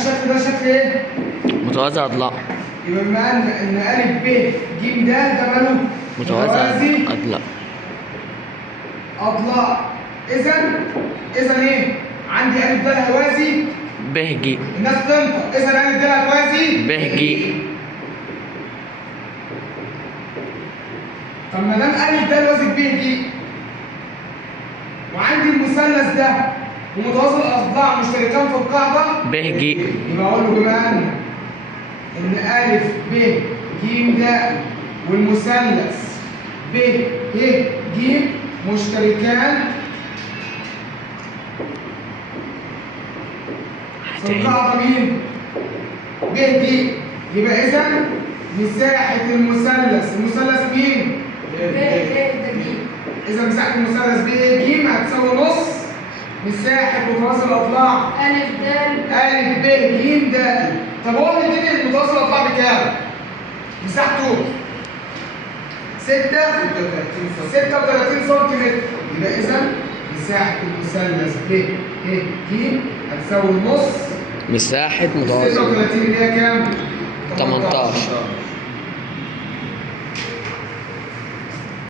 الشكل ده شكل ايه؟ متوازي أضلاع. يبقى بما ان أ ب ج د ده ماله؟ متوازي أضلاع. أضلاع. إذا إيه؟ عندي أ د هوازي ب ج. الناس تنطق. إذا أ د هوازي ب ج. طب ما دام أ د هوازي ب ج وعندي المثلث ده ومتوازي الأضلاع مشتركان في القاعدة ب ج. يبقى أقول له بما إن أ ب ج د والمثلث ب ه ج مشتركان في القاعدة مين؟ ب ج. يبقى إذا مساحة المثلث مين؟ ب ده ج. إذا مساحة المثلث ب ج هتساوي نص مساحة متوازي الأضلاع أ د أ ب ج د. طب هو مديني المتوازي الأضلاع بكام؟ مساحته 36 سم. يبقى إذا مساحة المثلث ب ه ج هتساوي نص مساحة متوازي 36 اللي هي كام؟ 18.